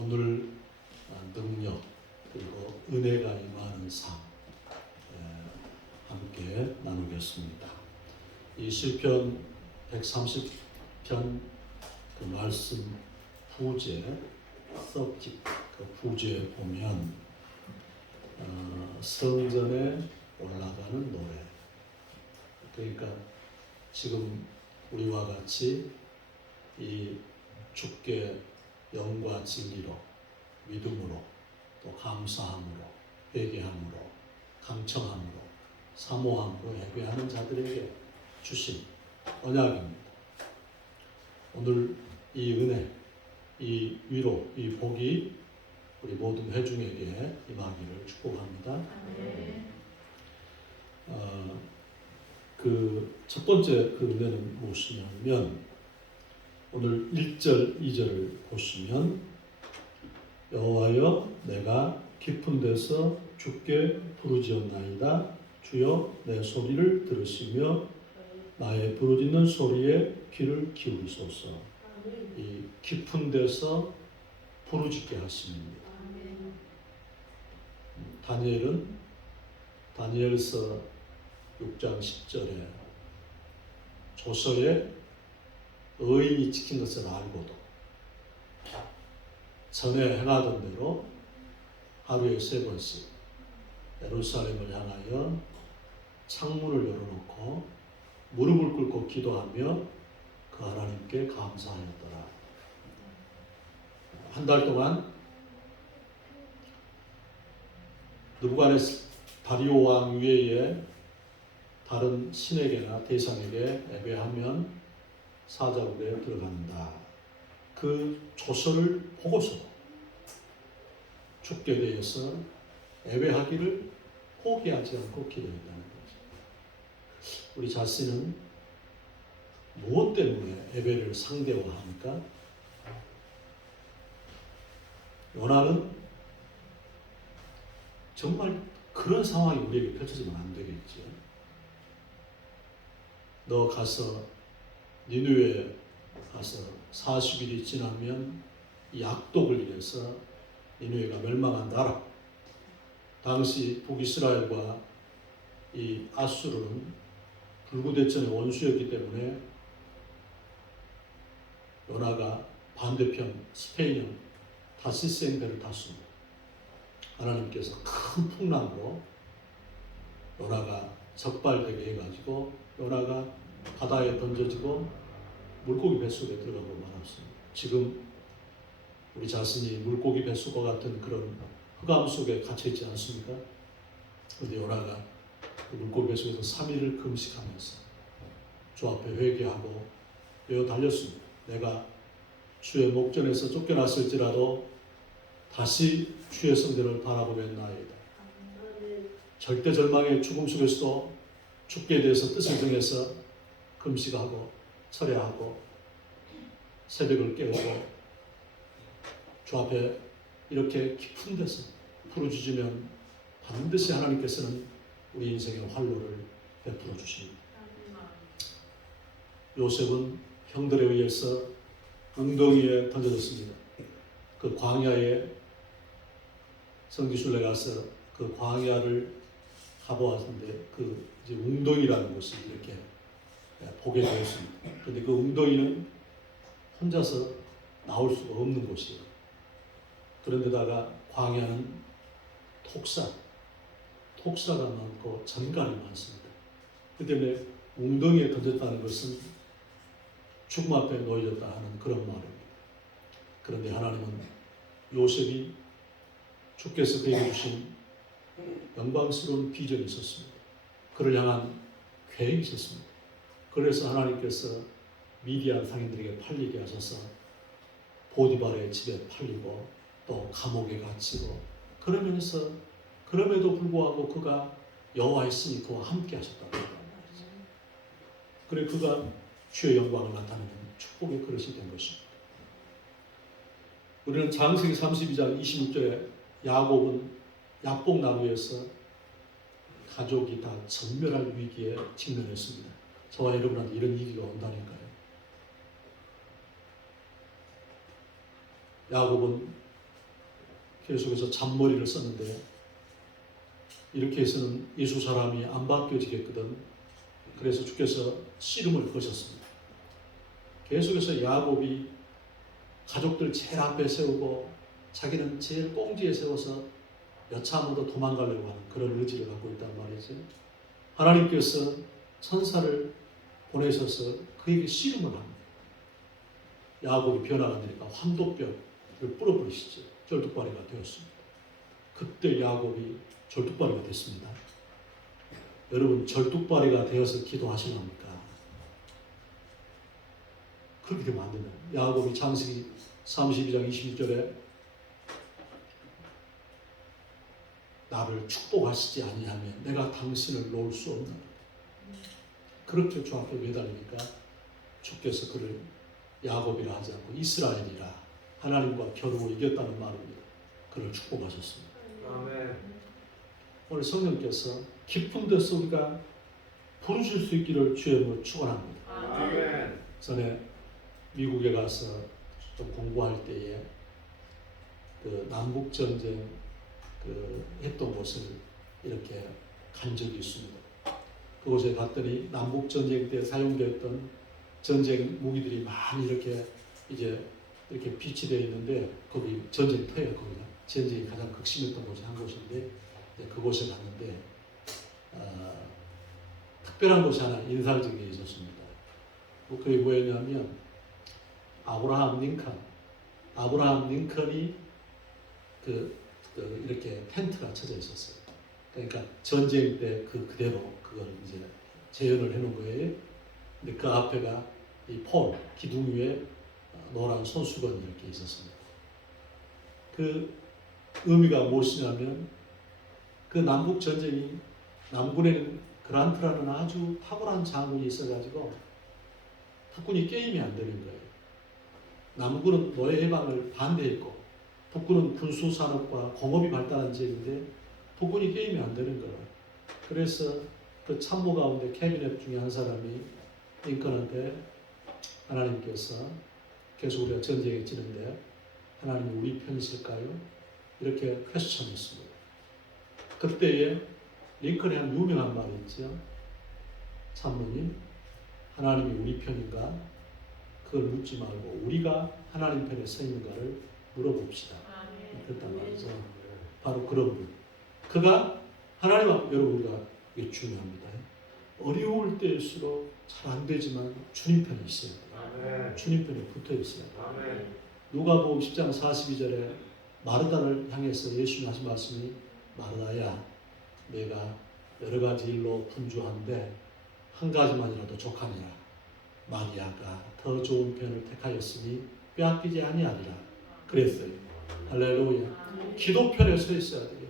오늘 능력 그리고 은혜가 임하는 삶 함께 나누겠습니다. 이 시편 130편 그 말씀 부제 서브젝트 그 부제에 보면 성전에 올라가는 노래, 그러니까 지금 우리와 같이 이 주께 영과 진리로 믿음으로 또 감사함으로 회개함으로 강청함으로 사모함으로 예배하는 자들에게 주신 언약입니다. 오늘 이 은혜, 이 위로, 이 복이 우리 모든 회중에게 임하기를 축복합니다. 그 첫 번째 그 은혜는 무엇이냐면 오늘 1절, 2절을 보시면 여호와여 내가 깊은 데서 주께 부르짖었나이다. 주여 내 소리를 들으시며 나의 부르짖는 소리에 귀를 기울이소서. 이 깊은 데서 부르짖게 하십니다. 다니엘은 다니엘서 6장 10절에 조서에 의인이 지킨 것을 알고도 전에 행하던 대로 하루에 3번씩 예루살렘을 향하여 창문을 열어놓고 무릎을 꿇고 기도하며 그 하나님께 감사하였더라. 한 달 동안 느부갓네살 다리오 왕 위에 다른 신에게나 대상에게 예배하면 사자굴에 들어간다. 그 조서를 보고서도 주께 대해서 예배하기를 포기하지 않고 기도했다는 거죠. 우리 자신은 무엇 때문에 예배를 상대화합니까? 요나는 정말 그런 상황이 우리에게 펼쳐지면 안 되겠죠. 너 가서 니느웨에 가서 40일이 지나면 이 악독을 인해서 니느웨가 멸망한다. 당시 북이스라엘과 이 아수르는 불구대천의 원수였기 때문에 요나가 반대편 스페인형 다시스행 배를 탔습니다. 하나님께서 큰 풍랑으로 요나가 적발되게 해가지고 요나가 바다에 던져지고 물고기 뱃속에 들어가고 말았습니다. 지금 우리 자신이 물고기 뱃속과 같은 그런 흑암 속에 갇혀있지 않습니까? 그런데 요나가 물고기 뱃속에서 3일을 금식하면서 주 앞에 회개하고 외어 달렸습니다. 내가 주의 목전에서 쫓겨났을지라도 다시 주의 성전을 바라보겠나이다. 절대 절망의 죽음 속에서도 주께 대해서 뜻을 정해서 금식하고 철야하고 새벽을 깨우고 주 앞에 이렇게 깊은 데서 부르짖으면 반드시 하나님께서는 우리 인생의 활로를 베풀어 주십니다. 요셉은 형들에 의해서 웅덩이에 던져졌습니다. 그 광야에 성지순례 가서 그 광야를 가보았는데 그 이제 웅덩이라는 곳을 이렇게 보게 되었습니다. 그런데 그 웅덩이는 혼자서 나올 수가 없는 곳이에요. 그런데다가 광야는 독사가 많고 전갈이 많습니다. 그 때문에 웅덩이에 던졌다는 것은 죽음 앞에 놓여졌다 하는 그런 말입니다. 그런데 하나님은 요셉이 주께서 그에게 주신 영광스러운 비전이 있었습니다. 그를 향한 계획이 있었습니다. 그래서 하나님께서 미디안 상인들에게 팔리게 하셔서 보디발의 집에 팔리고 또 감옥에 갇히고 그러면서 그럼에도 불구하고 그가 여호와의 신이 그와 함께 하셨다고 말이죠. 그래 그가 주의 영광을 나타내는 축복의 그릇이 된 것입니다. 우리는 창세기 32장 26절에 야곱은 야복나루에서 가족이 다 전멸할 위기에 직면했습니다. 저와 여러분한테 이런 위기가 온다니까요. 야곱은 계속해서 잔머리를 썼는데 이렇게 해서는 예수 사람이 안 바뀌어지겠거든. 그래서 주께서 씨름을 거셨습니다. 계속해서 야곱이 가족들 제일 앞에 세우고 자기는 제일 꽁지에 세워서 여차하면도 도망가려고 하는 그런 의지를 갖고 있단 말이죠. 하나님께서 천사를 보내셔서 그에게 씨름을 합니다. 야곱이 변화가 되니까 환도뼈를 뿌려버리시죠. 절뚝발이가 되었습니다. 그때 야곱이 절뚝발이가 됐습니다. 여러분, 절뚝발이가 되어서 기도하시랍니까? 그렇게 되면 안 된다. 야곱이 창세기 32장 22절에 나를 축복하시지 아니하면 내가 당신을 놓을 수 없나. 그렇게 주 앞에 매달리니까 주께서 그를 야곱이라 하지 않고 이스라엘이라 하나님과 겨루고 이겼다는 말입니다. 그를 축복하셨습니다. 아멘. 오늘 성령께서 깊은 데서 우리가 부르실 수 있기를 주의 이름으로 축원합니다. 아멘. 전에 미국에 가서 좀 공부할 때에 그 남북 전쟁 그 했던 곳을 이렇게 간 적이 있습니다. 그곳에 갔더니 남북 전쟁 때 사용되었던 전쟁 무기들이 많이 이렇게 이제 이렇게 비치되어 있는데 거기 전쟁터예요. 거기가 전쟁이 가장 극심했던 곳이 한 곳인데 그곳에 갔는데 특별한 곳이 하나 인상적인 게 있었습니다. 그게 뭐였냐면 아브라함 링컨이 이렇게 텐트가 쳐져 있었어요. 그러니까 전쟁 때 그대로 그걸 이제 재현을 해놓은 거예요. 근데 그 앞에가 이 기둥 위에 노란 손수건이 이렇게 있었습니다. 그 의미가 무엇이냐면 그 남북 전쟁이 남군에는 그란트라는 아주 탁월한 장군이 있어가지고 북군이 게임이 안 되는 거예요. 남군은 노예 해방을 반대했고 북군은 군수 산업과 공업이 발달한 지역인데 북군이 게임이 안 되는 거예요. 그래서 그 참모 가운데 캐비넷 중에 한 사람이 링컨한테 하나님께서 계속 우리가 전쟁에 지는데 하나님이 우리 편이실까요? 이렇게 퀘스천했습니다. 그때에 링컨이 한 유명한 말이 있죠. 참모님, 하나님이 우리 편인가? 그걸 묻지 말고 우리가 하나님 편에 서 있는가를 물어봅시다. 그랬단 말이죠. 바로 그런 분. 그가 하나님 앞, 여러분 우리가 이게 중요합니다. 어려울 때일수록 잘 안 되지만 주님 편에 있어야 돼요. 주님 편에 붙어 있어야 돼요. 누가복음 10장 42절에 마르다를 향해서 예수님 하신 말씀이 마르다야, 내가 여러 가지 일로 분주한데 한 가지만이라도 족하니라. 마리아가 더 좋은 편을 택하였으니 빼앗기지 아니하리라. 그랬어요. 할렐루야. 기도 편에 서 있어야 돼요.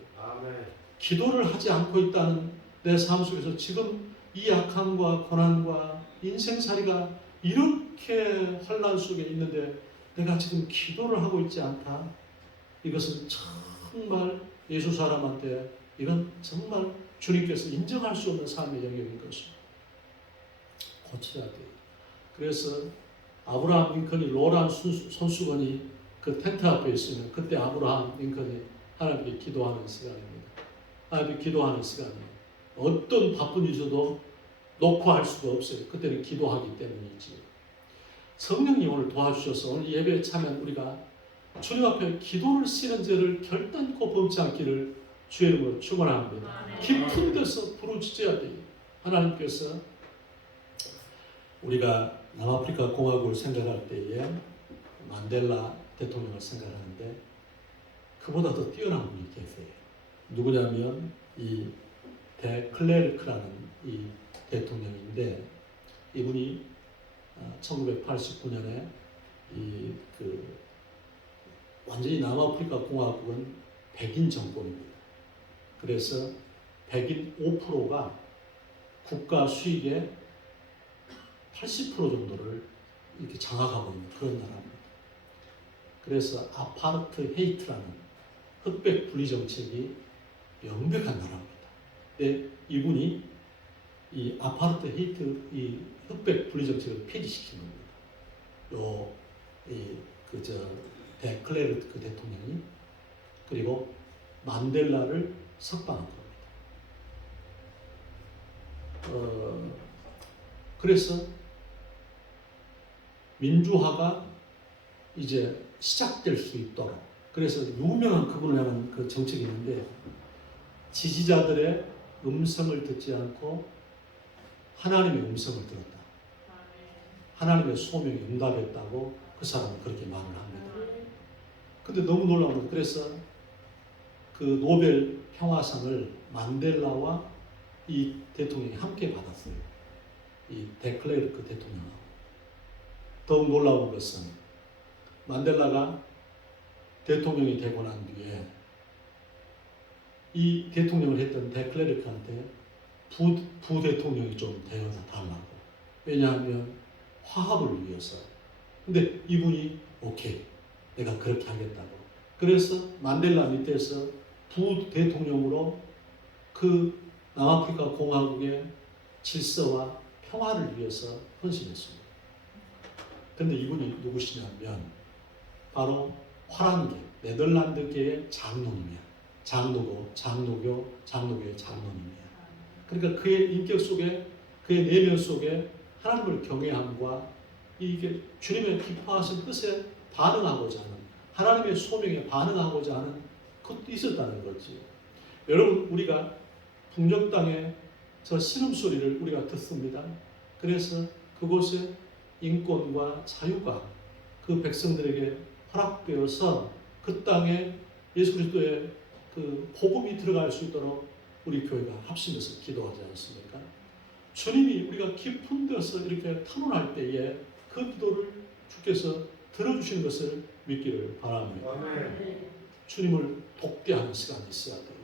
기도를 하지 않고 있다는 내 삶 속에서 지금 이 악함과 고난과 인생살이가 이렇게 혼란 속에 있는데 내가 지금 기도를 하고 있지 않다. 이것은 정말 예수 사람한테 이건 정말 주님께서 인정할 수 없는 삶의 영역인 것입니다. 고쳐야 돼요. 그래서 아브라함 링컨이 노란 손수건이 그 텐트 앞에 있으면 그때 아브라함 링컨이 하나님께 기도하는 시간입니다. 하나님께 기도하는 시간이에요. 어떤 바쁜 일도 놓고 할 수가 없어요. 그때는 기도하기 때문이지. 성령님 오늘 도와주셔서 오늘 예배에 참여한 우리가 주님 앞에 기도를 쓰는 죄를 결단코 범치 않기를 주의 이름으로 축원합니다. 깊은 데서 부르짖어야 돼요. 하나님께서 우리가 남아프리카 공화국을 생각할 때에 만델라 대통령을 생각하는데 그보다 더 뛰어난 분이 계세요. 누구냐면 이 데클레르크라는 이 대통령인데 이분이 1989년에 완전히 남아프리카 공화국은 백인 정권입니다. 그래서 백인 5%가 국가 수익의 80% 정도를 이렇게 장악하고 있는 그런 나라입니다. 그래서 아파르트헤이트라는 흑백 분리 정책이 명백한 나라입니다. 근데 이분이 이 아파르트헤이트 이 흑백 분리 정책을 폐지시킨 겁니다. 데클레르크 대통령이 그리고 만델라를 석방한 겁니다. 그래서 민주화가 이제 시작될 수 있도록, 그래서 유명한 그분을 향한 그 정책이 있는데, 지지자들의 음성을 듣지 않고 하나님의 음성을 들었다. 하나님의 소명에 응답했다고 그 사람은 그렇게 말을 합니다. 근데 너무 놀라운 건, 그래서 그 노벨 평화상을 만델라와 이 대통령이 함께 받았어요. 이 데클레르크 대통령하고. 더욱 놀라운 것은 만델라가 대통령이 되고 난 뒤에 이 대통령을 했던 데클레르크한테 부대통령이 좀 되어달라고. 왜냐하면 화합을 위해서. 근데 이분이 오케이, 내가 그렇게 하겠다고. 그래서 만델라 밑에서 부대통령으로 그 남아프리카 공화국의 질서와 평화를 위해서 헌신했습니다. 근데 이분이 누구시냐면 바로 화란계, 네덜란드계의 장로님이야. 장로고, 장로교의 장로님이야. 그러니까 그의 인격 속에, 그의 내면 속에 하나님을 경외함과 이게 주님의 기뻐하신 뜻에 반응하고자 하는, 하나님의 소명에 반응하고자 하는 것도 있었다는 거지. 여러분, 우리가 북녘 땅에 저 신음소리를 우리가 듣습니다. 그래서 그곳에 인권과 자유가 그 백성들에게 허락되어서 그 땅에 예수 그리스도의 그 복음이 들어갈 수 있도록 우리 교회가 합심해서 기도하지 않습니까? 주님이 우리가 깊은 데서 이렇게 탐론할 때에 그 기도를 주께서 들어주시는 것을 믿기를 바랍니다. 주님을 독대하는 시간이 있어야 돼요.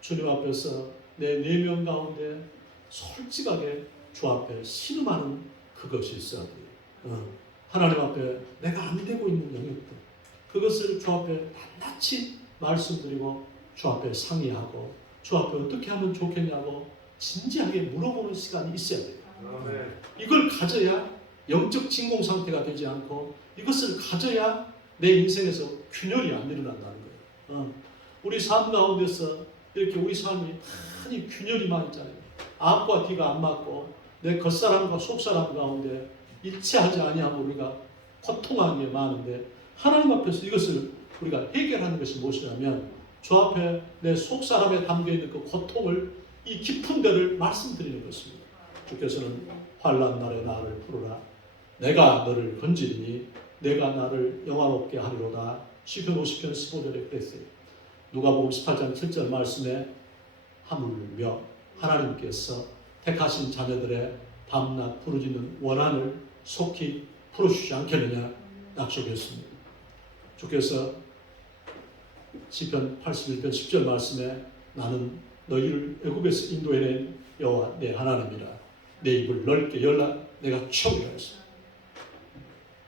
주님 앞에서 내 내면 가운데 솔직하게 주 앞에 신음하는 그것이 있어야 돼요. 하나님 앞에 내가 안 되고 있는 영역들, 그것을 주 앞에 낱낱이 말씀드리고 주 앞에 상의하고 주 앞에 어떻게 하면 좋겠냐고 진지하게 물어보는 시간이 있어야 돼요. 이걸 가져야 영적 진공 상태가 되지 않고, 이것을 가져야 내 인생에서 균열이 안 일어난다는 거예요. 우리 삶 가운데서 이렇게 우리 삶이 많이 균열이 많이 있잖아요. 앞과 뒤가 안 맞고 내 겉사람과 속사람 가운데 일치하지 아니하면 우리가 고통하는 게 많은데, 하나님 앞에서 이것을 우리가 해결하는 것이 무엇이냐면 주 앞에 내 속사람에 담겨있는 그 고통을, 이 깊은 데를 말씀드리는 것입니다. 주께서는 환난 날에 나를 부르라, 내가 너를 건지리니 내가 나를 영화롭게 하리로다. 시편 50편 15절에 그랬어요. 누가복음 18장 7절 말씀에 하물며 하나님께서 택하신 자녀들의 밤낮 부르짖는 원한을 속히 풀어주지 않겠느냐 약속했습니다. 주께서 시편 81편 10절 말씀에 나는 너희를 애굽에서 인도해낸 여호와 내 하나님이라, 내 입을 넓게 열라 내가 채우리라 했습니다.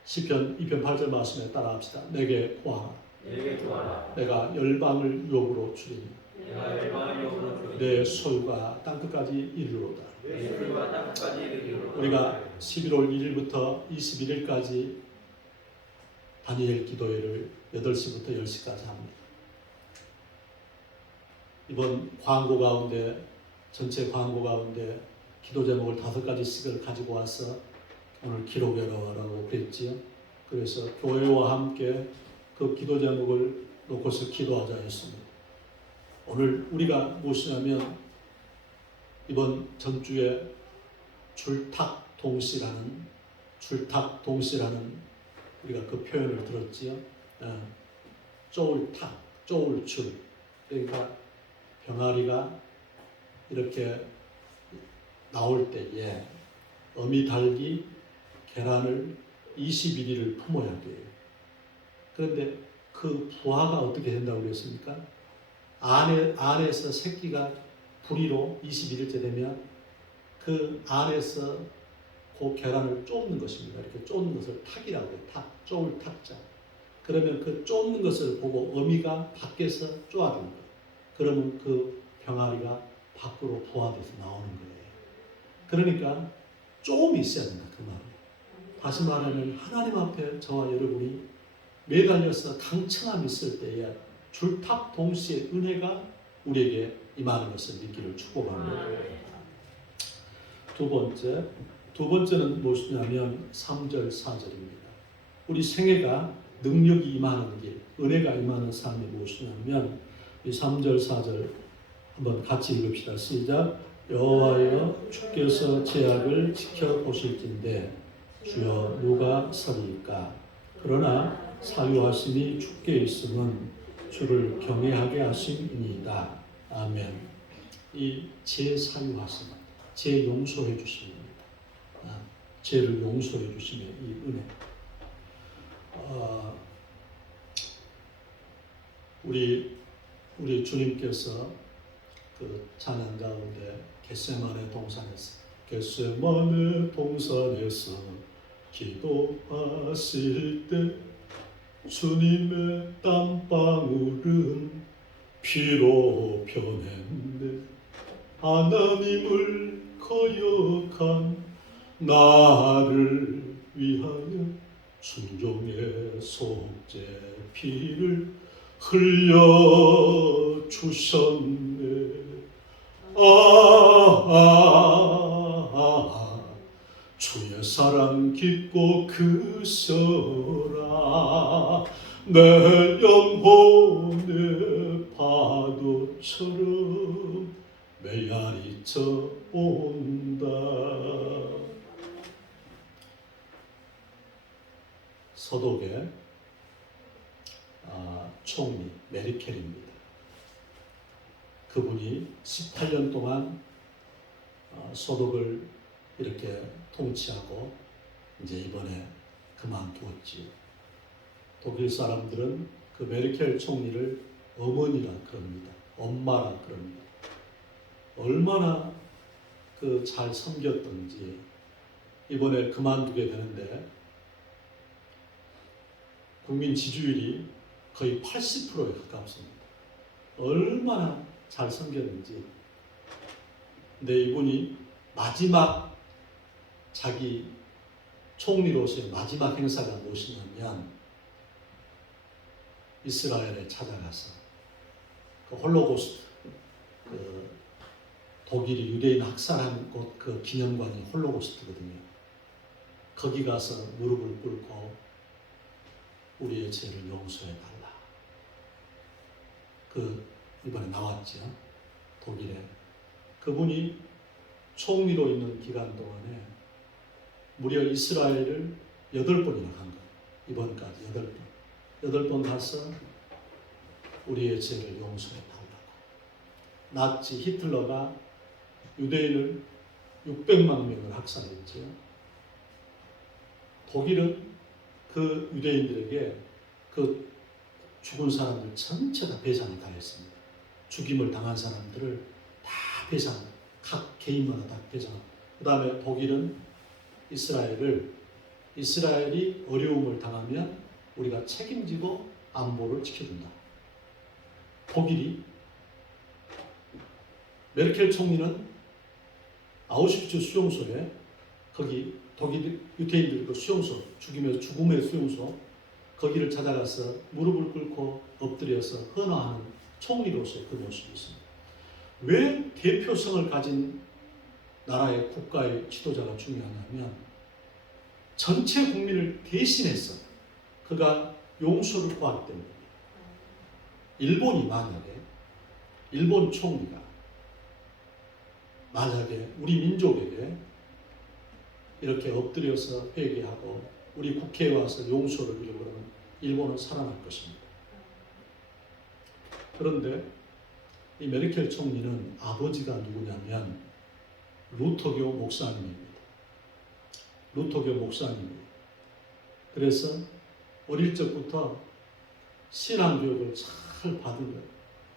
시편 2편 8절 말씀에 따라합시다. 내게 구하라, 내가 열방을 유업으로 주리니 내 소유가 땅끝까지 이르리로다. 우리가 11월 1일부터 21일까지 다니엘 기도회를 8시부터 10시까지 합니다. 이번 광고 가운데, 전체 광고 가운데 기도 제목을 5가지씩을 가지고 와서 오늘 기록해라라고 그랬지요. 그래서 교회와 함께 그 기도 제목을 놓고서 기도하자 했습니다. 오늘 우리가 무엇이냐면 이번 전주에 줄탁동시라는 우리가 그 표현을 들었지요. 쪼울탁, 쪼울줄. 그러니까 병아리가 이렇게 나올 때에 어미 닭이 계란을 21일을 품어야 돼요. 그런데 그 부화가 어떻게 된다고 그랬습니까? 안에서 새끼가 부리로 21일째 되면 그 안에서 그 계란을 쫓는 것입니다. 이렇게 쫓는 것을 탁이라고 해요. 탁, 쪼을 탁자. 그러면 그 쫓는 것을 보고 어미가 밖에서 쪼아주는 거예요. 그러면 그 병아리가 밖으로 부화돼서 나오는 거예요. 그러니까 조금이 있어야 된다, 그 말은. 다시 말하면 하나님 앞에 저와 여러분이 매달려서 강청함이 있을 때에 줄탑 동시에 은혜가 우리에게 임하는 것을 믿기를 축복합니다. 두 번째는 무엇이냐면 3절 4절입니다. 우리 생애가 능력이 임하는 길, 은혜가 임하는 삶이 무엇이냐면 이 3절 4절 한번 같이 읽읍시다. 시작. 여호와여 주께서 제약을 지켜보실진대 주여 누가 서리이까. 그러나 사유하심이 주께 있음은 주를 경외하게 하심이니이다. 아멘. 이 제사유하심, 제용서해 주심입니다. 죄를 용서해 주심의 이 은혜. 우리 주님께서 그 찬양 가운데 겟세마네 동산에서 기도하실 때 주님의 땀방울은 피로 변했네. 하나님을 거역한 나를 위하여 순종의 속죄 피를 흘려주셨네. 주의 사랑 깊고 크셔라. 내 영혼의 파도처럼 메아리쳐 온다. 서독의 총리 메르켈입니다. 그분이 18년 동안 서독을 이렇게 통치하고 이제 이번에 그만두었지. 독일 사람들은 그 메르켈 총리를 어머니라 그럽니다. 엄마라 그럽니다. 얼마나 그 잘 섬겼던지. 이번에 그만두게 되는데 국민 지지율이 거의 80%에 가깝습니다. 얼마나 잘 섬겼는지. 근데 이분이 마지막 자기 총리로서의 마지막 행사가 무엇이냐면 이스라엘에 찾아가서 그 홀로코스트, 그 독일이 유대인 학살한 곳 그 기념관이 홀로코스트거든요. 거기 가서 무릎을 꿇고 우리의 죄를 용서해달라. 이번에 나왔죠. 독일에. 그분이 총리로 있는 기간 동안에 무려 이스라엘을 8번이나 간 거예요. 이번까지 8번. 8번 가서 우리의 죄를 용서해달라고. 나치 히틀러가 유대인을 600만 명을 학살했죠. 독일은 그 유대인들에게 그 죽은 사람들 전체 다 배상을 다 했습니다. 죽임을 당한 사람들을 다 배상, 각 개인마다 다 배상. 그 다음에 독일은 이스라엘이 어려움을 당하면 우리가 책임지고 안보를 지켜준다. 독일이. 메르켈 총리는 아우슈비츠 수용소에, 거기 독일 유태인들 그 수용소, 죽음의 수용소, 거기를 찾아가서 무릎을 꿇고 엎드려서 헌화하는 총리로서의 그 모습이 있습니다. 왜 대표성을 가진 나라의 국가의 지도자가 중요하냐면 전체 국민을 대신해서 그가 용서를 구하기 때문입니다. 일본이 만약에, 일본 총리가 만약에 우리 민족에게 이렇게 엎드려서 회개하고 우리 국회에 와서 용서를 빌고 그러면 일본은 살아날 것입니다. 그런데 이 메르켈 총리는 아버지가 누구냐면 루터교 목사님입니다. 루터교 목사님이에요. 그래서 어릴 적부터 신앙교육을 잘 받은 거예요.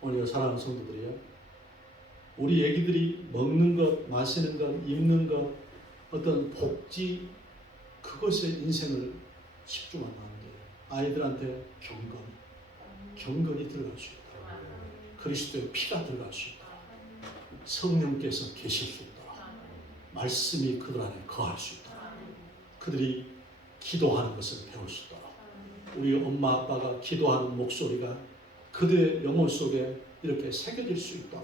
오늘 사랑하는 성도들이요. 우리 애기들이 먹는 것, 마시는 것, 입는 것, 어떤 복지, 그것에 인생을 집중하면 안 돼요. 아이들한테 경건이 들어갈 수 있다. 그리스도의 피가 들어갈 수 있다. 성령께서 계실 수 있다. 말씀이 그들 안에 거할 수 있다. 그들이 기도하는 것을 배울 수 있다. 우리 엄마 아빠가 기도하는 목소리가 그들의 영혼 속에 이렇게 새겨질 수 있다.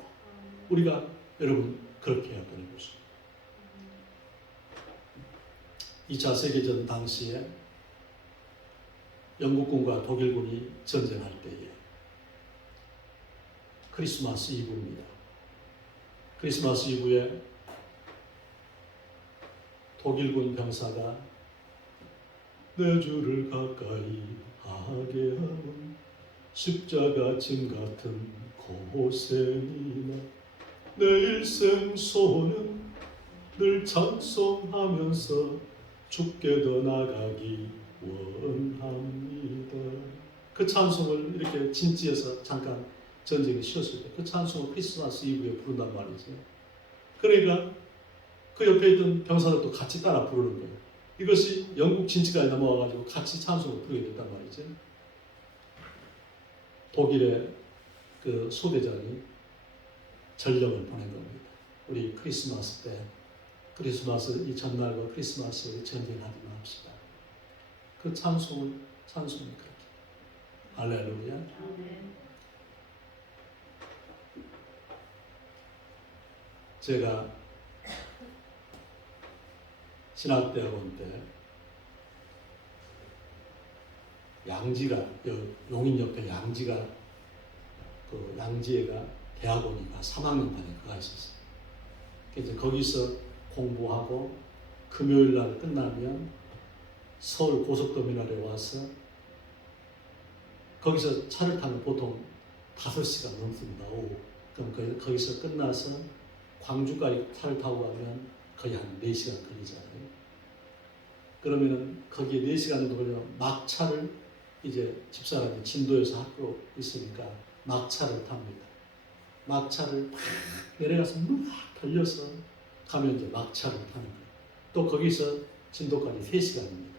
우리가 여러분 그렇게 해야 되는 것입니다. 2차 세계전 당시에 영국군과 독일군이 전쟁할 때에 크리스마스 이브입니다. 크리스마스 이브에 독일군 병사가 내 주를 가까이 하게 하는 십자가 짐 같은 고생이나 내 일생 소원은 늘 찬송하면서 주께 더 나가기 원합니다. 그 찬송을 이렇게 진지해서 잠깐 전쟁이 쉬었을 때 그 찬송을 크리스마스 이브에 부른단 말이죠. 그러니까 그 옆에 있던 병사들도 같이 따라 부르는 거예요. 이것이 영국 진지까지 넘어와가지고 같이 찬송을 부르게 됐단 말이죠. 독일의 그 소대장이 전령을 보낸 겁니다. 우리 크리스마스 때, 크리스마스 이 전날과 크리스마스에 전쟁하지 맙시다. 그 찬송이 그렇게. 할렐루야. 제가 신학대학원 때 양지가 용인 옆에 양지가 그 양지에가 대학원이가 3학년반에 그가 있었어요. 이제 거기서 공부하고 금요일 날 끝나면 서울 고속터미널에 와서 거기서 차를 타면 보통 5시간 넘습니다. 오후. 그럼 거기서 끝나서 광주까지 차를 타고 가면 거의 한 4시간 걸리잖아요. 그러면은 거기에 4시간 정도 걸리면 막차를 이제 집사람이 진도에서 학교 있으니까 막차를 탑니다. 막차를 막 내려가서 막 달려서 가면 이제 막차를 타는 거예요. 또 거기서 진도까지 3시간입니다.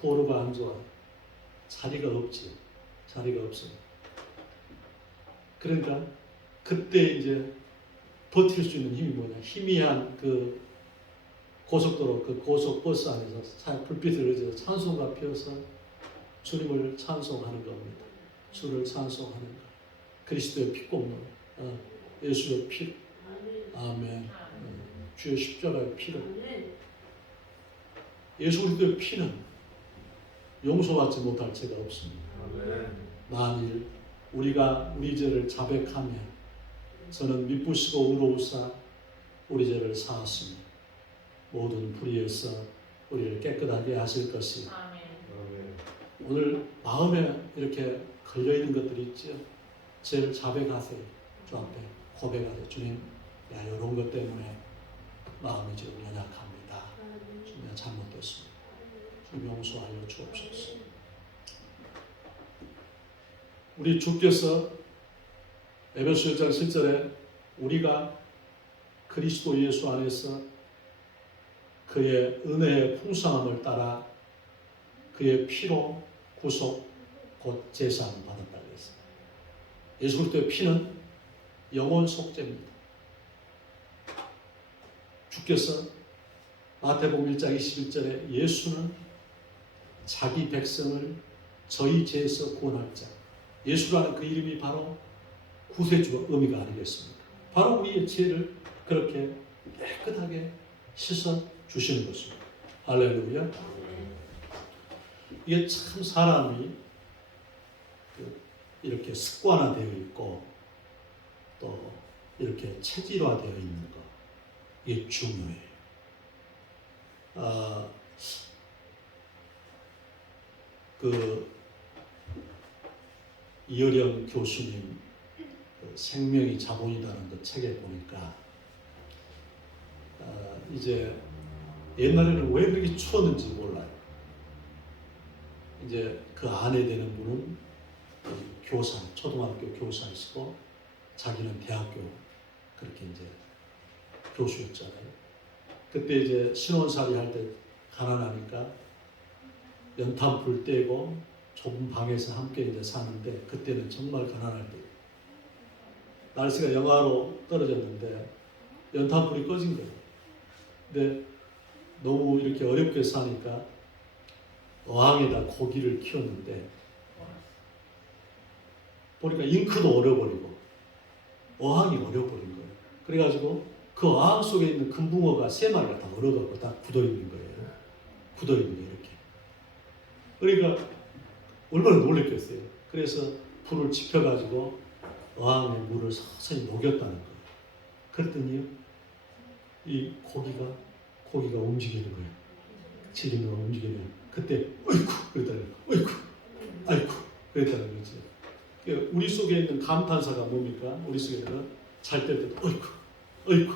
도로가 안 좋아. 자리가 없지요. 자리가 없어요. 그러니까 그때 이제 버틸 수 있는 힘이 뭐냐. 희미한 그 고속도로, 그 고속버스 안에서 불빛을 의지해서 찬송가 피워서 주님을 찬송하는 겁니다. 주를 찬송하는 것. 그리스도의 피꼽는 예수의 피. 아멘. 주의 십자가의 피를. 예수 그리스도의 피는 용서받지 못할 죄가 없습니다. 만일 우리가 우리 죄를 자백하면 저는 미쁘시고 의로우사 우리 죄를 사하시니 모든 불의에서 우리를 깨끗하게 하실 것이. 오늘 마음에 이렇게 걸려있는 것들이 있죠. 죄를 자백하세요. 주 앞에 고백하세요. 주님, 야, 이런 것 때문에 마음이 지금 연약합니다. 주님, 내가 잘못됐습니다. 주님, 용서하여 주옵소서. 우리 주께서 에베소 1장 7절에 우리가 그리스도 예수 안에서 그의 은혜의 풍성함을 따라 그의 피로 구속 곧 제사함을 받았다고 했습니다. 예수 그리스도의 피는 영혼 속죄입니다. 주께서 마태복음 1장 21절에 예수는 자기 백성을 저희 죄에서 구원할 자. 예수라는 그 이름이 바로 구세주가 의미가 아니겠습니까? 바로 우리의 죄를 그렇게 깨끗하게 씻어 주시는 것입니다. 할렐루야. 이게 참 사람이 이렇게 습관화되어 있고 또 이렇게 체질화되어 있는 것, 이게 중요해요. 이어령 교수님 생명이 자본이라는 그 책에 보니까 이제 옛날에는 왜 그렇게 추웠는지 몰라요. 이제 그 아내 되는 분은 교사, 초등학교 교사이시고 자기는 대학교 그렇게 이제 교수였잖아요. 그때 이제 신혼살이 할 때 가난하니까 연탄 불 떼고 좁은 방에서 함께 이제 사는데 그때는 정말 가난할 때 날씨가 영하로 떨어졌는데 연탄불이 꺼진 거예요. 근데 너무 이렇게 어렵게 사니까 어항에다 고기를 키웠는데 보니까 잉크도 얼어버리고 어항이 얼어버린 거예요. 그래가지고 그 어항 속에 있는 금붕어가 3마리가 다 얼어갖고 다 굳어있는 거예요. 굳어있는 거예요, 이렇게. 그러니까 얼마나 놀랬겠어요. 그래서 불을 지펴가지고 어항에 물을 서서히 녹였다는 거예요. 그랬더니 이 고기가 움직이는 거예요. 지리가 움직이는 거예요. 그때 어이쿠 그랬다는 거예요. 어이쿠 아이쿠 그랬다는 거죠. 우리 속에 있는 감탄사가 뭡니까? 우리 속에는 잘 때도 어이쿠 어이쿠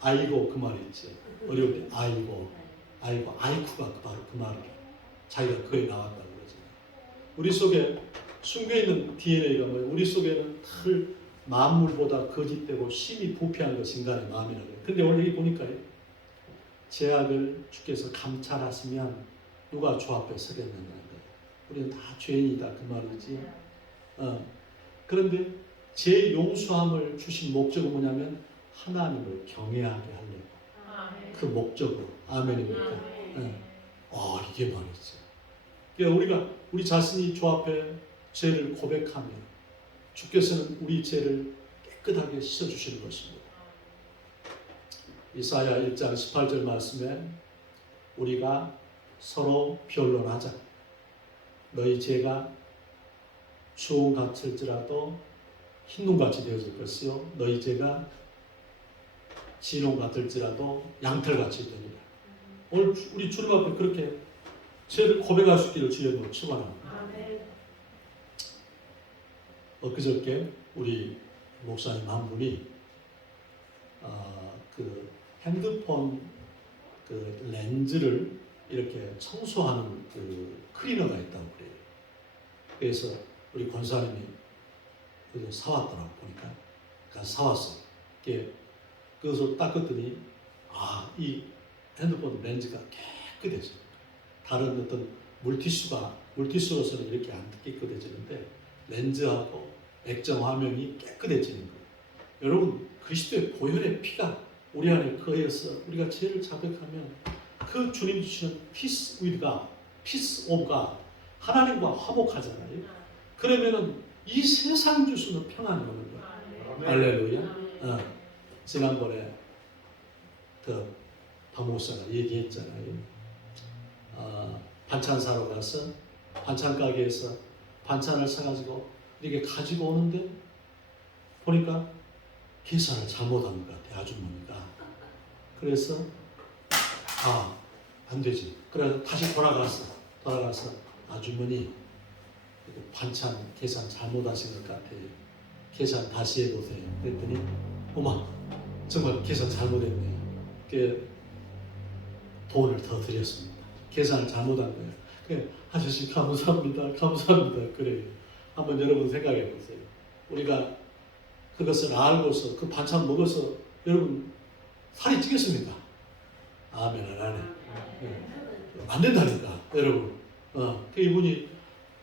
아이고 그 말이 있죠. 어려울 때 아이쿠가 바로 그 말이에요. 자기가 그에 나왔다고 그러죠. 우리 속에 숨겨있는 DNA가 뭐예요? 우리 속에는 늘 만물보다 거짓되고 심히 부패한 것이 인간의 마음이라고 해요. 근데 오늘 여기 보니까 죄악을 주께서 감찰하시면 누가 주 앞에 서겠느냐는 거예요. 우리는 다 죄인이다 그 말이지. 그런데 제 용서함을 주신 목적은 뭐냐면 하나님을 경외하게 하려고. 그 목적으로. 아멘입니까? 이게 말이죠. 그러니까 우리 자신이 주 앞에 죄를 고백하면 주께서는 우리 죄를 깨끗하게 씻어주시는 것입니다. 이사야 1장 18절 말씀에 우리가 서로 변론하자. 너희 죄가 수은 같을지라도 흰눈같이 되어질 것이요 너희 죄가 진홍 같을지라도 양털같이 되리라. 오늘 우리 주님 앞에 그렇게 죄를 고백할 수 있기를 주님으로 축원합니다. 그저께 우리 목사님 한 분이 그 핸드폰 그 렌즈를 이렇게 청소하는 그 클리너가 있다고 그래요. 그래서 우리 권사님이 그걸 사왔더라고 보니까. 그래서 사왔어요. 그래서 닦았더니 이 핸드폰 렌즈가 깨끗해져요. 다른 어떤 물티슈로서는 이렇게 안 깨끗해지는데 렌즈하고 액정 화면이 깨끗해지는 거예요. 여러분 그리스도의 보혈의 피가 우리 안에 거해서 우리가 죄를 자백하면 그 주님 주시는 peace with God, peace of God, 하나님과 화목하잖아요. 그러면은 이 세상 주시는 평안이 오는 거예요. 할렐루야. 지난번에 그 박목사가 얘기했잖아요. 반찬 사러 가서 반찬 가게에서 반찬을 사가지고 이렇게 가지고 오는데 보니까 계산을 잘못한 것 같아, 아주머니가. 그래서 안 되지. 그래서 다시 돌아가서 아주머니 반찬 계산 잘못하신 것 같아요. 계산 다시 해보세요. 그랬더니 어머 정말 계산 잘못했네요. 돈을 더 드렸습니다. 계산을 잘못한 거예요. 그래, 아저씨 감사합니다. 그래요. 한번 여러분 생각해 보세요. 우리가 그것을 알고서 그 반찬 먹어서 여러분 살이 찌겠습니까? 아멘 안 해. 안 된다니까 여러분. 그 이분이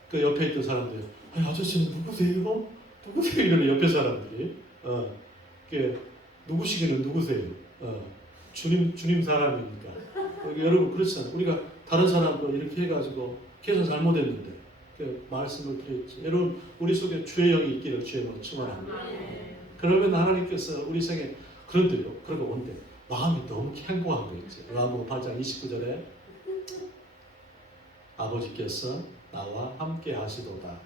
그 옆에 있던 사람들이 아저씨는 누구세요? 이러는 옆에 사람들이 누구시기는 누구세요? 주님 사람이니까. 여러분 그렇잖아요. 우리가 다른 사람도 이렇게 해가지고 계산 잘못했는데 말씀을 드렸죠. 여러분 우리 속에 주의 영이 있기를 주의 축원합니다. 그러면 하나님께서 우리 생에 그런데요. 그러고 온대 마음이 너무 행복한 거 있죠. 요한복음 8장 29절에 아버지께서 나와 함께 하시도다.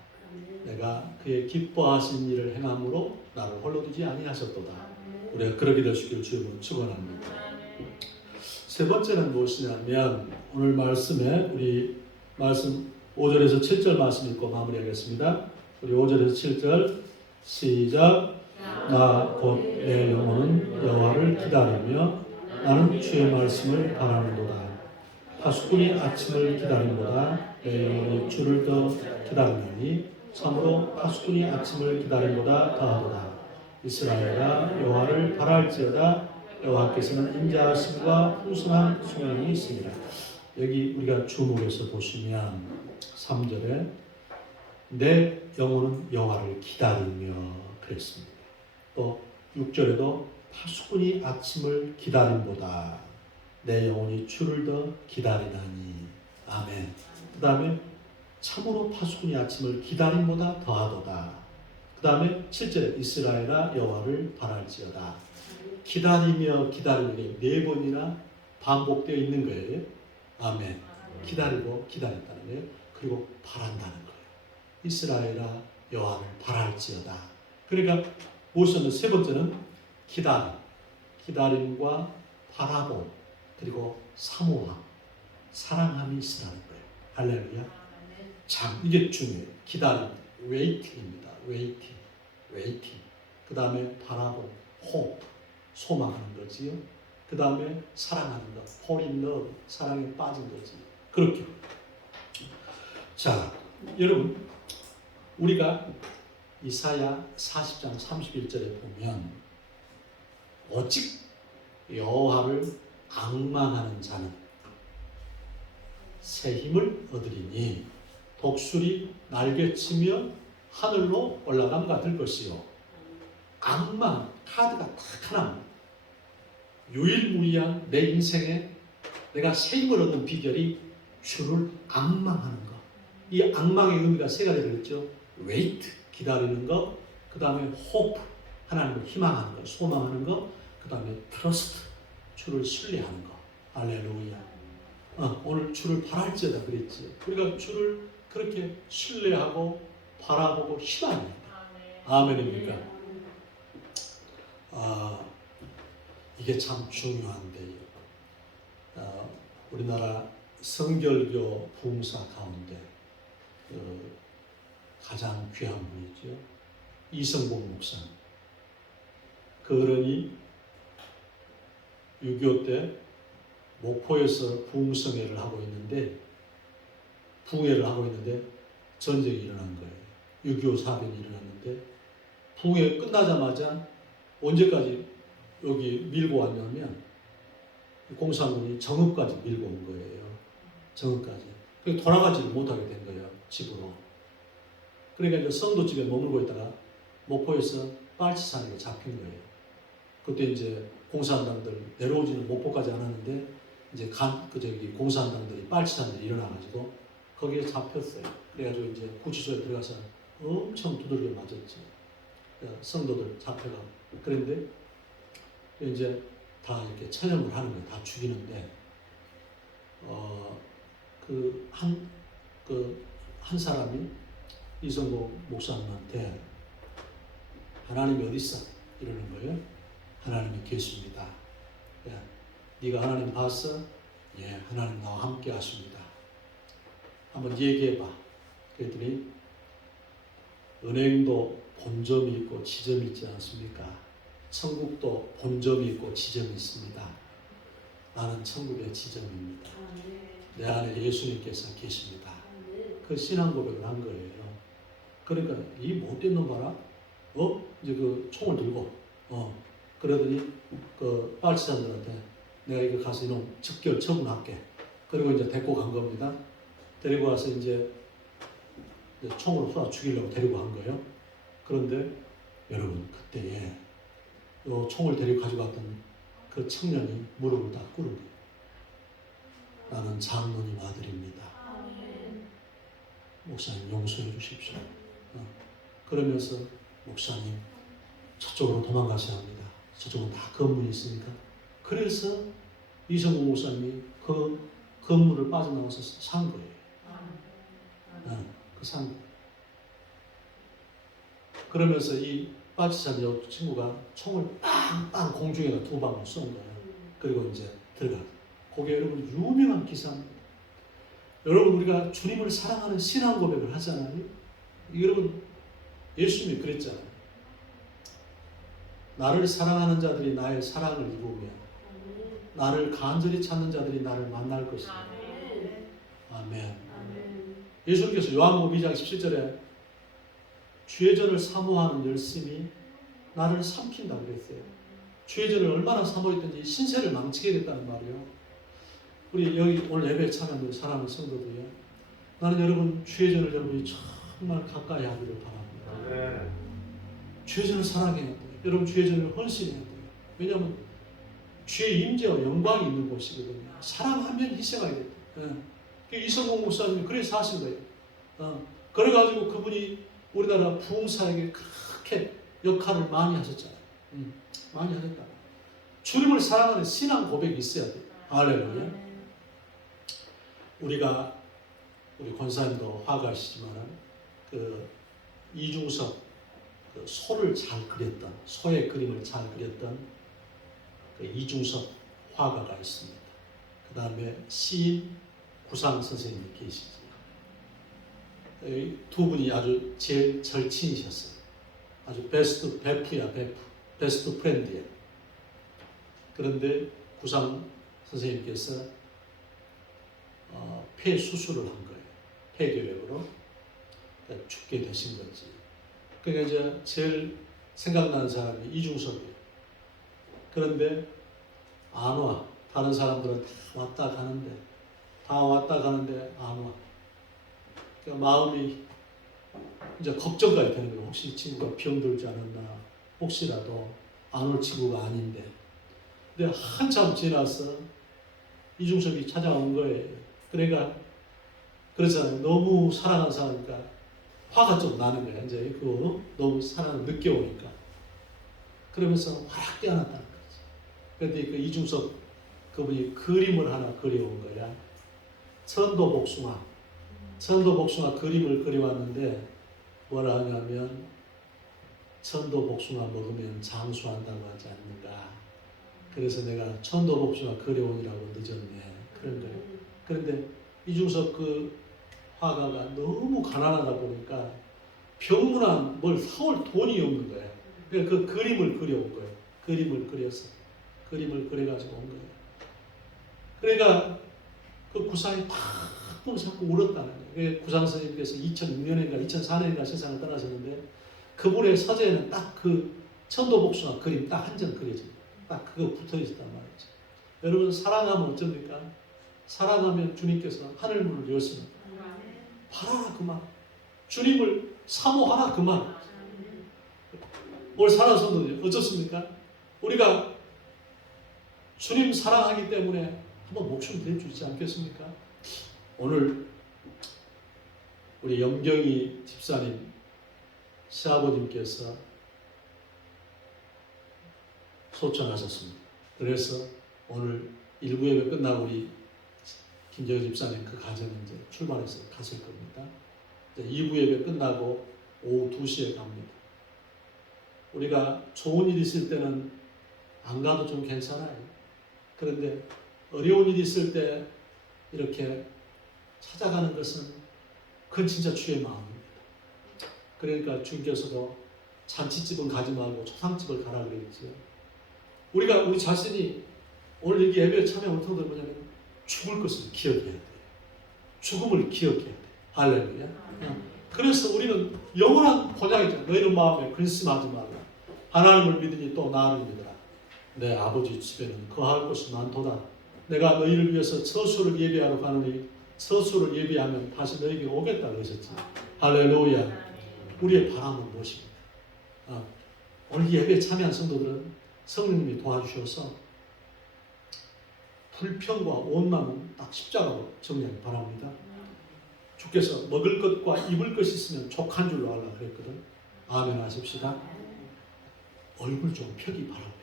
내가 그의 기뻐하신 일을 행함으로 나를 홀로 두지 아니하셨도다. 우리가 그러게 되시길 주님으로 축원합니다. 세 번째는 무엇이냐면 오늘 말씀에 우리 말씀 5절에서 7절 말씀 읽고 마무리하겠습니다. 우리 5절에서 7절 시작. 나 곧 내 영혼은 여호와를 기다리며 나는 주의 말씀을 바라는도다. 파수꾼이 아침을 기다림보다 내 영혼이 주를 더 기다리나니 참으로 파수꾼이 아침을 기다림보다 더하도다. 이스라엘아 여호와를 바랄지어다. 여호와께서는 인자하심과 풍성한 수명이 있습니다. 여기 우리가 주목해서 보시면 3절에 내 영혼은 여호와를 기다리며 그랬습니다. 또 6절에도 파수꾼이 아침을 기다림보다 내 영혼이 주를 더 기다리나니. 아멘. 그 다음에 참으로 파수꾼이 아침을 기다림보다 더하도다. 그 다음에 7절에 이스라엘아 여호와를 바랄지어다. 기다리며 기다리며 네 번이나 반복되어 있는 거예요. 아멘. 기다리고 기다렸다는 거예요. 그리고 바란다는 거예요. 이스라엘아 여호와를 바랄지어다. 그러니까 무엇이었나? 세 번째는 기다림과 바라봄, 그리고 사모함, 사랑함이 있으라는 거예요. 할렐루야. 참 이게 중요해요. 기다림, 웨이팅입니다. 웨이팅. 그 다음에 바라봄, hope, 소망하는 거지요. 그 다음에 사랑하는 것, fall in love, 사랑에 빠진 거지. 그렇게. 자, 여러분, 우리가 이사야 40장 31절에 보면 오직 여호와를 앙망하는 자는 새 힘을 얻으리니 독수리 날개치며 하늘로 올라감 같을 것이요. 앙망, 카드가 딱 하나. 유일무이한 내 인생에 내가 새 힘을 얻는 비결이 주를 앙망하는 것. 이 앙망의 의미가 세 가지를 했죠. wait, 기다리는 것. 그 다음에 hope, 하나님을 희망하는 것, 소망하는 것. 그 다음에 trust, 주를 신뢰하는 것. 할렐루야. 오늘 주를 바랄지어다 그랬지. 우리가 주를 그렇게 신뢰하고 바라보고 희망합니다. 아멘입니까? 이게 참 중요한데요. 우리나라 성결교 부흥사 가운데 가장 귀한 분이죠. 이성복 목사님. 그 어른이 6.25 때 목포에서 부흥성회를 하고 있는데 전쟁이 일어난 거예요. 6.25 사변이 일어났는데 부흥회 끝나자마자 언제까지 여기 밀고 왔냐면 공산군이 정읍까지 밀고 온 거예요. 정읍까지. 돌아가지를 못하게 된 거예요. 집으로. 그러니까 이제 성도 집에 머물고 있다가 목포에서 빨치산에 잡힌 거예요. 그때 이제 공산당들 내려오지는 목포까지 않았는데 이제 공산당들이 빨치산들이 일어나가지고 거기에 잡혔어요. 그래가지고 이제 구치소에 들어가서 엄청 두들겨 맞았지. 성도들 잡혀가. 그런데 이제 다 이렇게 처형을 하는 거예요. 다 죽이는데 한 사람이 이성복 목사님한테 하나님이 어디 있어? 이러는 거예요. 하나님이 계십니다. 네가 하나님 봤어? 예, 하나님 나와 함께 하십니다. 한번 얘기해봐. 그랬더니 은행도 본점이 있고 지점이 있지 않습니까? 천국도 본점이 있고 지점이 있습니다. 나는 천국의 지점입니다. 내 안에 예수님께서 계십니다. 그 신앙 고백을 한 거예요. 그러니까 이 못된 놈 봐라. 이제 그 총을 들고 그러더니 그 빨치산들한테 내가 이거 가서 이놈 즉결 처분할게. 그리고 이제 데리고 간 겁니다. 데리고 와서 이제 총으로 쏴 죽이려고 데리고 간 거예요. 그런데 여러분 그때에 요 총을 데리고 가져갔던 그 청년이 무릎을 딱 꿇은 거예요. 나는 장로님 아들입니다. 목사님 용서해 주십시오. 그러면서 목사님 저쪽으로 도망가셔야 합니다. 저쪽은 다 건물이 있으니까. 그래서 이성국 목사님이 그 건물을 빠져나와서 산 거예요. 산 거예요. 그러면서 이 빨치산 친구가 총을 빵빵 공중에다 2방울 쏜 거예요. 그리고 이제 들어가. 그게 여러분 유명한 기사입니다. 여러분 우리가 주님을 사랑하는 신앙 고백을 하잖아요. 여러분 예수님이 그랬잖아요. 나를 사랑하는 자들이 나의 사랑을 이루며 나를 간절히 찾는 자들이 나를 만날 것이다. 아멘. 예수님께서 요한복음 2장 17절에 주의 전을 사모하는 열심이 나를 삼킨다고 그랬어요. 주의 전을 얼마나 사모했든지 신세를 망치겠다는 말이에요. 우리 여기 오늘 예배에 참여한 사랑하는 성도들이요. 나는 여러분 주의 전을 여러분이 정말 가까이 하기를 바랍니다. 주의 전을 사랑해야 돼요. 여러분 주의 전을 헌신해야 돼요. 왜냐하면 주의 임재와 영광이 있는 곳이거든요. 사랑하면 희생하게 돼요. 이성공 목사님이 그래서 하신 거예요. 그래가지고 그분이 우리나라 부흥사에게 그렇게 역할을 많이 하셨잖아요. 많이 하셨다. 주님을 사랑하는 신앙 고백이 있어야 돼요. 할렐루야. 우리 권사님도 화가시지만 그 이중섭 그 소를 잘 그렸던, 소의 그림을 잘 그렸던 그 이중섭 화가가 있습니다. 그 다음에 시인 구상 선생님이 계시지. 두 분이 아주 제일 절친이셨어요. 아주 베스트 베프야, 베스트 프렌드야. 그런데 구상 선생님께서 폐 수술을 한 거예요. 폐결핵으로 죽게 되신 거지. 그러니까 이제 제일 생각나는 사람이 이중섭이에요. 그런데 안 와. 다른 사람들은 다 왔다 가는데 안 와. 그러니까 마음이 이제 걱정까지 되는 거예요. 혹시 친구가 병들지 않았나? 혹시라도 안 올 친구가 아닌데. 근데 한참 지나서 이중섭이 찾아온 거예요. 그러니까 그렇잖아요. 너무 사랑하는 사람이니까 화가 좀 나는 거야. 이제 그 너무 사랑을 늦게 오니까. 그러면서 확 깨어났다는 거지. 그런데 그 이중섭 그분이 그림을 하나 그려온 거야. 천도복숭아 그림을 그려왔는데 뭐라 하냐면 천도복숭아 먹으면 장수한다고 하지 않는가. 그래서 내가 천도복숭아 그려오느라고 늦었네. 그런 거예요. 그런데 이중섭 그 화가가 너무 가난하다 보니까 병문안 뭘 사올 돈이 없는 거예요. 그러니까 그 그림을 그려온 거예요. 그림을 그려가지고 온 거예요. 그러니까 그 구상이 탁 자꾸 울었다는 거예요. 구상 선생님께서 2006년인가 2004년인가 세상을 떠나셨는데 그분의 서재에는 딱 그 천도복숭아 그림 딱 한 장 그려져요. 딱 그거 붙어 있었단 말이죠. 여러분 사랑하면 어쩝니까? 사랑하면 주님께서 하늘문을 열습니다. 바라라 그만. 주님을 사모하라 그만. 올 사랑하는 성도들 어떻습니까? 우리가 주님 사랑하기 때문에 한번 목숨 드릴 수 있지 않겠습니까? 오늘 우리 염경희 집사님 시아버님께서 소천하셨습니다. 그래서 오늘 1부 예배 끝나고 우리 김정희 집사님 그 가정에 이제 출발해서 가실 겁니다. 2부 예배 끝나고 오후 2시에 갑니다. 우리가 좋은 일 있을 때는 안 가도 좀 괜찮아요. 그런데 어려운 일 있을 때 이렇게 찾아가는 것은 그건 진짜 주의 마음입니다. 그러니까 주님께서도 잔치집은 가지 말고 초상집을 가라 그랬지요. 우리가 우리 자신이 오늘 여기 예배에 참여한 어떤 뭐냐면 죽을 것을 기억해야 돼요. 죽음을 기억해야 돼요. 할렐루야. 그래서 우리는 영원한 본향이죠. 너희는 마음에 근심하지 말라. 하나님을 믿으니 또 나를 믿으라. 내 아버지 집에는 거할 곳이 많도다. 내가 너희를 위해서 처소를 예비하러 가노니 처소를 예비하면 다시 너희에게 오겠다 그러셨지. 할렐루야. 우리의 바람은 무엇입니까? 오늘 예배에 참여한 성도들은 성령님이 도와주셔서 불평과 원망은 딱 십자가로 정리하기 바랍니다. 주께서 먹을 것과 입을 것이 있으면 족한 줄로 알라 그랬거든. 아멘 하십시다. 얼굴 좀 펴기 바랍니다.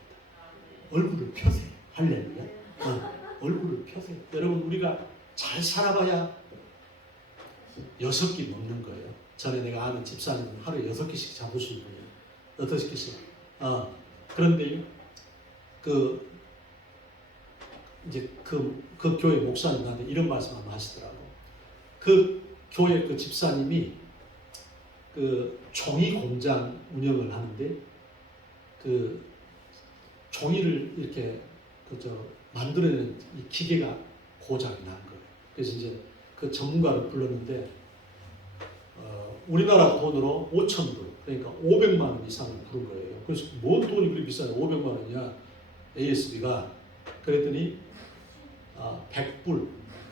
얼굴을 펴세요. 할렐루야. 얼굴을 펴세요. 여러분 우리가 잘 살아봐야 6끼 먹는 거예요. 전에 내가 아는 집사님은 하루에 6끼씩 잡으시는 거예요. 8끼씩. 그런데 이제 그 교회 목사님 나한테 이런 말씀 한번 하시더라고. 그 교회 그 집사님이 그 종이 공장 운영을 하는데 그 종이를 이렇게 만들어내는 이 기계가 고장이 난 거예요. 그래서 이제 그 전문가를 불렀는데 우리나라 돈으로 5,000불, 그러니까 500만 원 이상을 부른 거예요. 그래서 뭔 돈이 그렇게 비싸냐? 500만 원이냐? ASB가. 그랬더니 100불.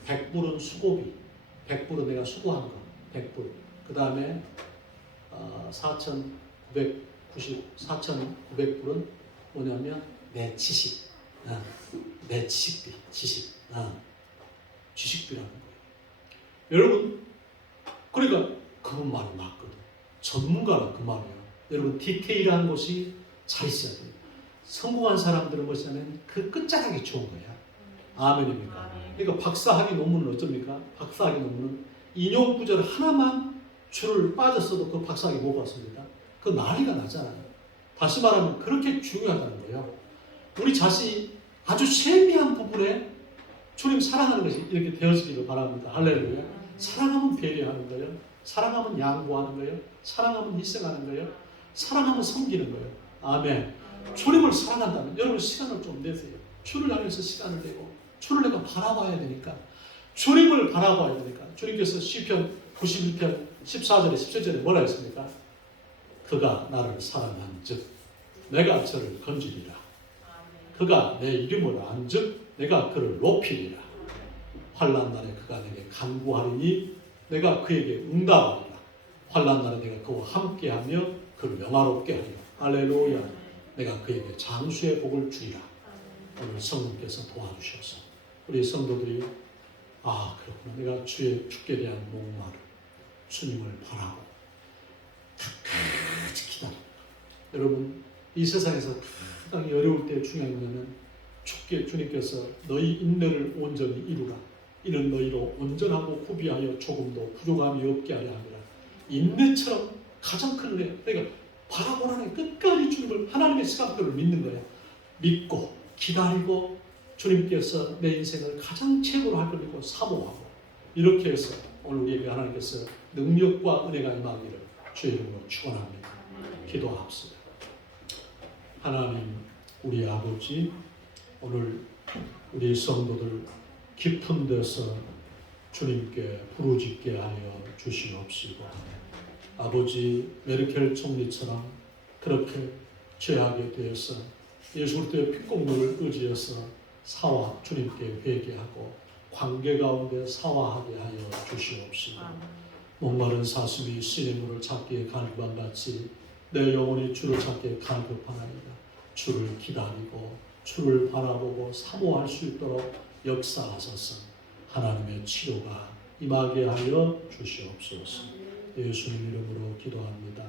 100불은 수고비. 100불은 내가 수고한 거. 100불. 그 다음에 4,900불은 뭐냐면 내 지식. 내 지식비. 지식비라는 거예요. 여러분, 그러니까 그분 말이 맞거든. 전문가는 그 말이에요. 여러분 디테일한 것이 잘 있어야 돼요. 성공한 사람들은 뭐냐면 그 끝자락이 좋은 거야. 아멘입니까? 그러니까 박사학위 논문은 어쩝니까? 박사학위 논문은 인용 구절 하나만 줄을 빠졌어도 그 박사학위 못 받습니다. 그 난리가 나잖아요. 다시 말하면 그렇게 중요하다는 거예요. 우리 자신이 아주 세미한 부분에 주님 사랑하는 것이 이렇게 되어지기를 바랍니다. 할렐루야. 사랑하면 배려하는 거예요. 사랑하면 양보하는 거예요. 사랑하면 희생하는 거예요. 사랑하면 섬기는 거예요. 아멘. 주님을 사랑한다면 여러분 시간을 좀 내세요. 주를 향해서 시간을 내고 주를 내가 바라봐야 되니까 주님을 바라봐야 되니까 주님께서 시편 91편 14절에 17절에 뭐라 했습니까? 그가 나를 사랑한 즉 내가 저를 건지리라. 그가 내 이름을 안 즉 내가 그를 높이리라. 환난 날에 그가 내게 간구하리니 내가 그에게 응답하리라. 환난 날에 내가 그와 함께하며 그를 영화롭게 하리라. 할렐루야. 내가 그에게 장수의 복을 주리라. 오늘 성령께서 도와주셔서 우리 성도들이 그렇구나. 내가 주께 대한 목마름 주님을 바라고 끝까지 기다립니다. 여러분 이 세상에서 가장 어려울 때 중요한 것은 주님께서 너희 인내를 온전히 이루라. 이는 너희로 온전하고 후비하여 조금도 부족함이 없게 하려 함이라. 인내처럼 가장 큰 은혜. 그러니까 바라보라는 끝까지 주님을 하나님의 시간표를 믿는 거예요. 믿고 기다리고 주님께서 내 인생을 가장 최고로 할 걸 믿고 사모하고 이렇게 해서 오늘 우리에게 하나님께서 능력과 은혜가 임하기를 주의 이름으로 축원합니다. 기도합시다. 하나님 우리 아버지 오늘 우리 성도들 깊은 데서 주님께 부르짖게 하여 주시옵시고 아버지 메르켈 총리처럼 그렇게 죄하게 되어서 예수 그리스도의 핏공로를 의지해서 사와 주님께 회개하고 관계 가운데 사와하게 하여 주시옵시고 목마른 사슴이 신의 물을 찾기에 갈급한 같이 내 영혼이 주를 찾기에 갈급하나이다. 주를 기다리고 주를 바라보고 사모할 수 있도록 역사하소서. 하나님의 치료가 임하게 하여 주시옵소서. 예수님 이름으로 기도합니다.